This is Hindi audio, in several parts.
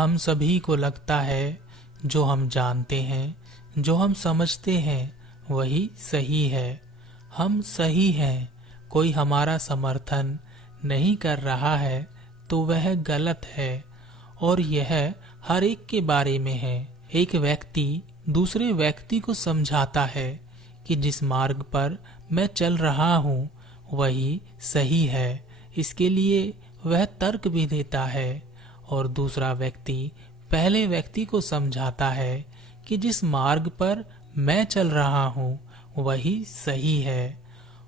हम सभी को लगता है जो हम जानते हैं, जो हम समझते हैं वही सही है। हम सही हैं, कोई हमारा समर्थन नहीं कर रहा है तो वह गलत है। और यह हर एक के बारे में है। एक व्यक्ति दूसरे व्यक्ति को समझाता है कि जिस मार्ग पर मैं चल रहा हूँ वही सही है, इसके लिए वह तर्क भी देता है। और दूसरा व्यक्ति पहले व्यक्ति को समझाता है कि जिस मार्ग पर मैं चल रहा हूँ वही सही है,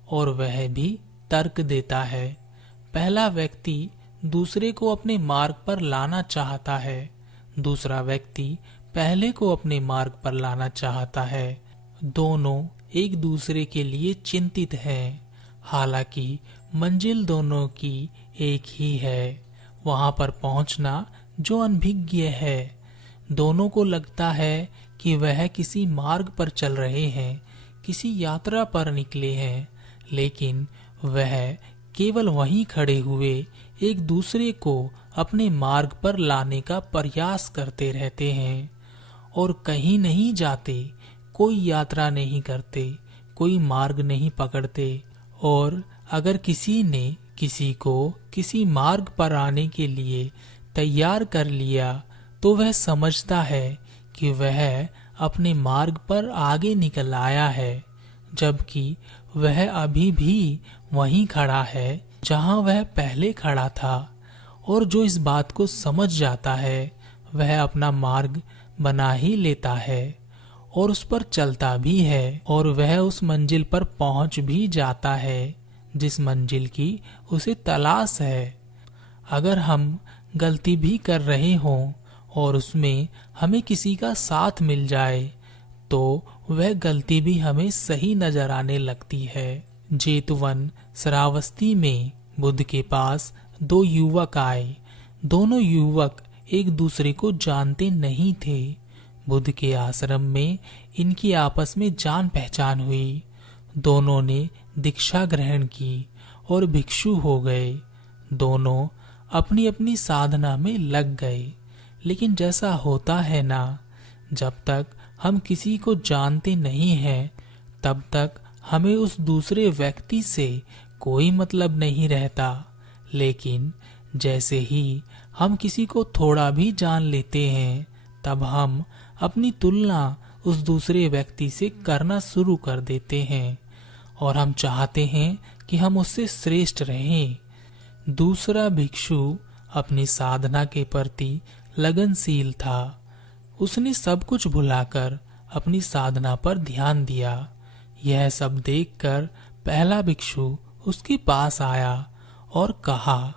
और वह भी तर्क देता है। पहला व्यक्ति दूसरे को अपने मार्ग पर लाना चाहता है, दूसरा व्यक्ति पहले को अपने मार्ग पर लाना चाहता है। दोनों एक दूसरे के लिए चिंतित हैं, हालांकि मंजिल दोनों की एक ही है, वहां पर पहुंचना जो अनभिज्ञ है। दोनों को लगता है कि वह किसी मार्ग पर चल रहे हैं, किसी यात्रा पर निकले हैं, लेकिन वह केवल वहीं खड़े हुए एक दूसरे को अपने मार्ग पर लाने का प्रयास करते रहते हैं और कहीं नहीं जाते, कोई यात्रा नहीं करते, कोई मार्ग नहीं पकड़ते। और अगर किसी ने किसी को किसी मार्ग पर आने के लिए तैयार कर लिया तो वह समझता है कि वह अपने मार्ग पर आगे निकल आया है, जबकि वह अभी भी वहीं खड़ा है जहां वह पहले खड़ा था। और जो इस बात को समझ जाता है वह अपना मार्ग बना ही लेता है और उस पर चलता भी है, और वह उस मंजिल पर पहुंच भी जाता है जिस मंजिल की उसे तलाश है। अगर हम गलती भी कर रहे हों और उसमें हमें किसी का साथ मिल जाए तो वह गलती भी हमें सही नजर आने लगती है। जेतवन श्रावस्ती में बुद्ध के पास दो युवक आए। दोनों युवक एक दूसरे को जानते नहीं थे। बुद्ध के आश्रम में इनकी आपस में जान पहचान हुई। दोनों ने दीक्षा ग्रहण की और भिक्षु हो गए। दोनों अपनी अपनी साधना में लग गए। लेकिन जैसा होता है ना, जब तक हम किसी को जानते नहीं हैं तब तक हमें उस दूसरे व्यक्ति से कोई मतलब नहीं रहता। लेकिन जैसे ही हम किसी को थोड़ा भी जान लेते हैं तब हम अपनी तुलना उस दूसरे व्यक्ति से करना शुरू कर देते हैं और हम चाहते हैं कि हम उससे श्रेष्ठ रहें। दूसरा भिक्षु अपनी साधना के प्रति लगनशील था। उसने सब कुछ भुलाकर अपनी साधना पर ध्यान दिया। यह सब देखकर पहला भिक्षु उसके पास आया और कहा,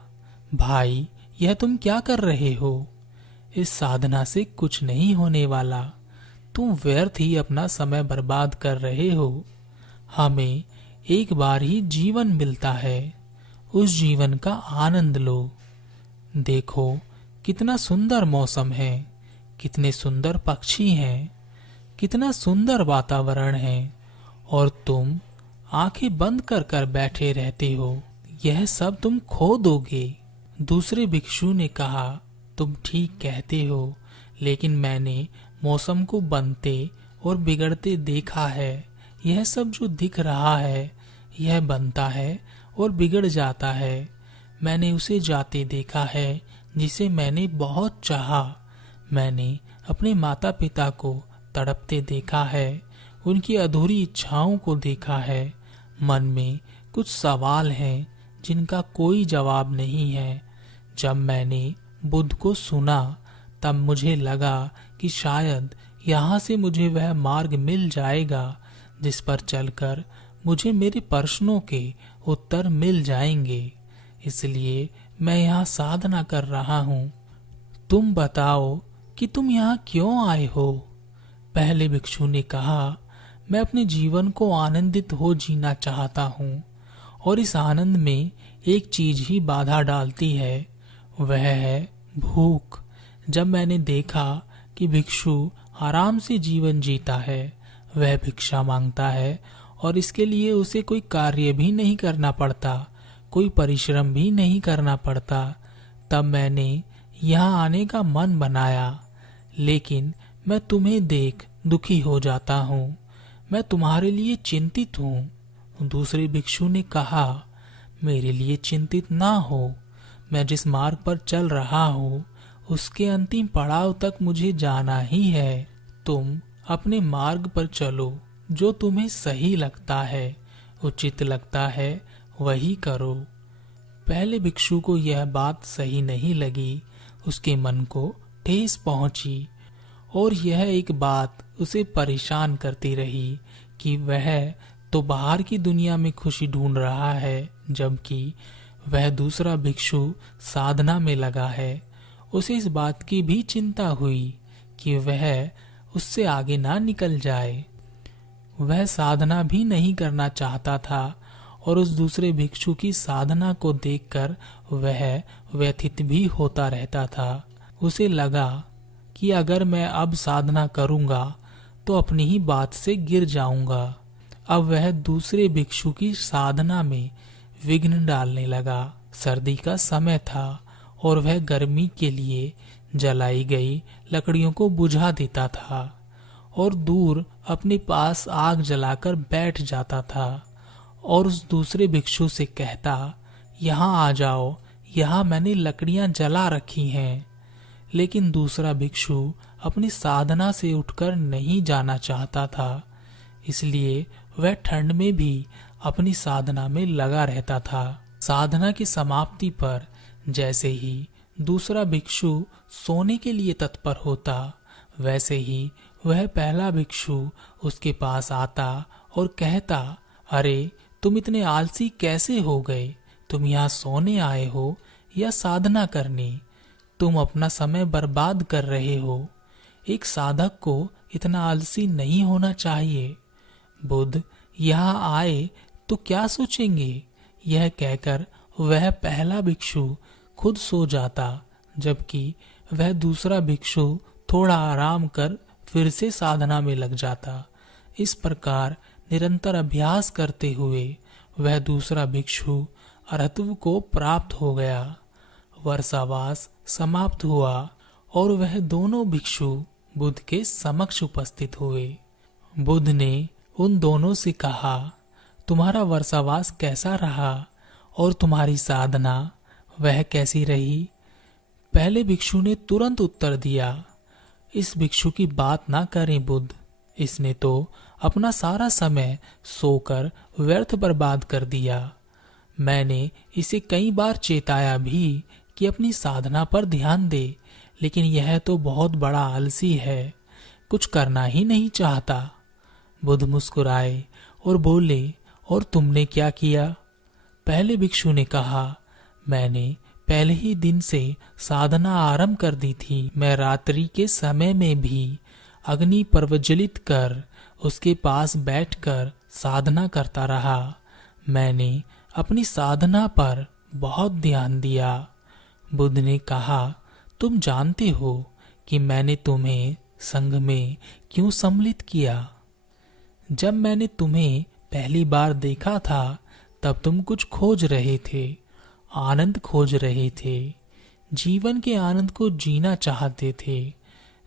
भाई, यह तुम क्या कर रहे हो? इस साधना से कुछ नहीं होने वाला। तुम व्यर्थ ही अपना समय बर्बाद कर रहे हो। हमें एक बार ही जीवन मिलता है, उस जीवन का आनंद लो। देखो कितना सुंदर मौसम है, कितने सुंदर पक्षी हैं, कितना सुंदर वातावरण है, और तुम आंखें बंद कर कर बैठे रहते हो। यह सब तुम खो दोगे। दूसरे भिक्षु ने कहा, तुम ठीक कहते हो, लेकिन मैंने मौसम को बनते और बिगड़ते देखा है। यह सब जो दिख रहा है यह बनता है और बिगड़ जाता है। मैंने उसे जाते देखा है जिसे मैंने बहुत चाहा। मैंने अपने माता पिता को तड़पते देखा है, उनकी अधूरी इच्छाओं को देखा है। मन में कुछ सवाल हैं जिनका कोई जवाब नहीं है। जब मैंने बुद्ध को सुना तब मुझे लगा कि शायद यहाँ से मुझे वह मार्ग मिल जाएगा जिस पर चलकर मुझे मेरे प्रश्नों के उत्तर मिल जाएंगे। इसलिए मैं यहाँ साधना कर रहा हूँ। तुम बताओ कि तुम यहाँ क्यों आए हो? पहले भिक्षु ने कहा, मैं अपने जीवन को आनंदित हो जीना चाहता हूँ, और इस आनंद में एक चीज ही बाधा डालती है, वह है भूख। जब मैंने देखा कि भिक्षु आराम से जीवन जीता है, वह भिक्षा मांगता है और इसके लिए उसे कोई कार्य भी नहीं करना पड़ता, कोई परिश्रम भी नहीं करना पड़ता, तब मैंने यहाँ आने का मन बनाया, लेकिन मैं तुम्हें देख दुखी हो जाता हूँ। मैं तुम्हारे लिए चिंतित हूँ। दूसरे भिक्षु ने कहा, मेरे लिए चिंतित ना हो। मैं जिस मार्ग पर चल रहा हूँ उसके अंतिम पड़ाव तक मुझे जाना ही है। तुम अपने मार्ग पर चलो, जो तुम्हें सही लगता है, उचित लगता है, वही करो। पहले भिक्षु को यह बात सही नहीं लगी। उसके मन को ठेस पहुंची और यह एक बात उसे परेशान करती रही कि वह तो बाहर की दुनिया में खुशी ढूंढ रहा है, जबकि वह दूसरा भिक्षु साधना में लगा है। उसे इस बात की भी चिंता हुई कि वह उससे आगे ना निकल जाए। वह साधना भी नहीं करना चाहता था और उस दूसरे भिक्षु की साधना को देखकर वह व्यथित भी होता रहता था। उसे लगा कि अगर मैं अब साधना करूंगा तो अपनी ही बात से गिर जाऊंगा। अब वह दूसरे भिक्षु की साधना में विघ्न डालने लगा। सर्दी का समय था और वह गर्मी के लिए जलाई गई लकड़ियों को बुझा देता था और दूर अपने पास आग जलाकर बैठ जाता था और उस दूसरे भिक्षु से कहता, यहाँ आ जाओ, यहाँ मैंने लकड़ियां जला रखी हैं। लेकिन दूसरा भिक्षु अपनी साधना से उठकर नहीं जाना चाहता था, इसलिए वह ठंड में भी अपनी साधना में लगा रहता था। साधना की समाप्ति पर जैसे ही दूसरा भिक्षु सोने के लिए तत्पर होता, वैसे ही वह पहला भिक्षु उसके पास आता और कहता, अरे तुम इतने आलसी कैसे हो गए? तुम यहाँ सोने आए हो या साधना करने? तुम अपना समय बर्बाद कर रहे हो। एक साधक को इतना आलसी नहीं होना चाहिए। बुद्ध यहाँ आए तो क्या सोचेंगे? यह कहकर वह पहला भिक्षु खुद सो जाता, जबकि वह दूसरा भिक्षु थोड़ा आराम कर फिर से साधना में लग जाता। इस प्रकार निरंतर अभ्यास करते हुए वह दूसरा भिक्षु अरहत्व को प्राप्त हो गया। वर्षावास समाप्त हुआ और वह दोनों भिक्षु बुद्ध के समक्ष उपस्थित हुए। बुद्ध ने उन दोनों से कहा, तुम्हारा वर्षावास कैसा रहा और तुम्हारी साधना वह कैसी रही? पहले भिक्षु ने तुरंत उत्तर दिया, इस भिक्षु की बात ना करें बुद्ध। इसने तो अपना सारा समय सोकर व्यर्थ बर्बाद कर दिया। मैंने इसे कई बार चेताया भी कि अपनी साधना पर ध्यान दे, लेकिन यह तो बहुत बड़ा आलसी है, कुछ करना ही नहीं चाहता। बुद्ध मुस्कुराए और बोले, और तुमने क्या किया? पहले भिक्षु ने कहा, मैंने पहले ही दिन से साधना आरंभ कर दी थी। मैं रात्रि के समय में भी अग्नि प्रज्वलित कर उसके पास बैठकर साधना करता रहा। मैंने अपनी साधना पर बहुत ध्यान दिया। बुद्ध ने कहा, तुम जानते हो कि मैंने तुम्हें संघ में क्यों सम्मिलित किया? जब मैंने तुम्हें पहली बार देखा था तब तुम कुछ खोज रहे थे, आनंद खोज रहे थे, जीवन के आनंद को जीना चाहते थे।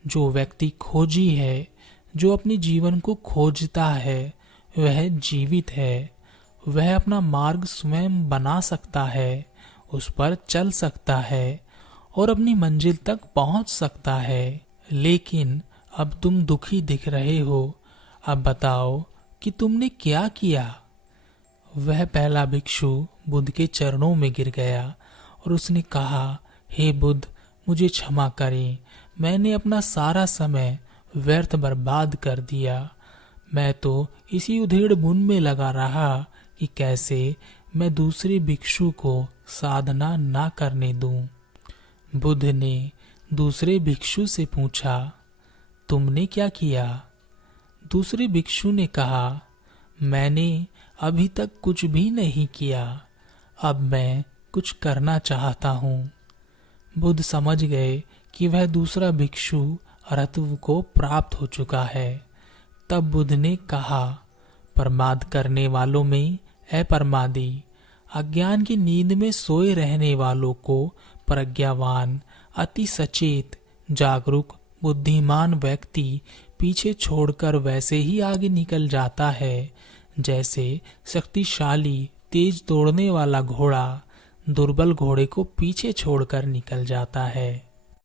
जो व्यक्ति खोजी है, जो अपने जीवन को खोजता है, वह जीवित है। वह अपना मार्ग स्वयं बना सकता है, उस पर चल सकता है और अपनी मंजिल तक पहुंच सकता है। लेकिन अब तुम दुखी दिख रहे हो। अब बताओ कि तुमने क्या किया? वह पहला भिक्षु बुद्ध के चरणों में गिर गया और उसने कहा, हे बुद्ध, मुझे क्षमा करें। मैंने अपना सारा समय व्यर्थ बर्बाद कर दिया। मैं तो इसी उधेड़ बुन में लगा रहा कि कैसे मैं दूसरे भिक्षु को साधना ना करने दूं। बुद्ध ने दूसरे भिक्षु से पूछा, तुमने क्या किया? दूसरे भिक्षु ने कहा, मैंने अभी तक कुछ भी नहीं किया। अब मैं कुछ करना चाहता हूँ। बुद्ध समझ गए कि वह दूसरा भिक्षु अरहत्व को प्राप्त हो चुका है। तब बुद्ध ने कहा, प्रमाद करने वालों में अप्रमादी, अज्ञान की नींद में सोए रहने वालों को प्रज्ञावान, अति सचेत, जागरूक, बुद्धिमान व्यक्ति पीछे छोड़कर वैसे ही आगे निकल जाता है जैसे शक्तिशाली, तेज दौड़ने वाला घोड़ा दुर्बल घोड़े को पीछे छोड़कर निकल जाता है।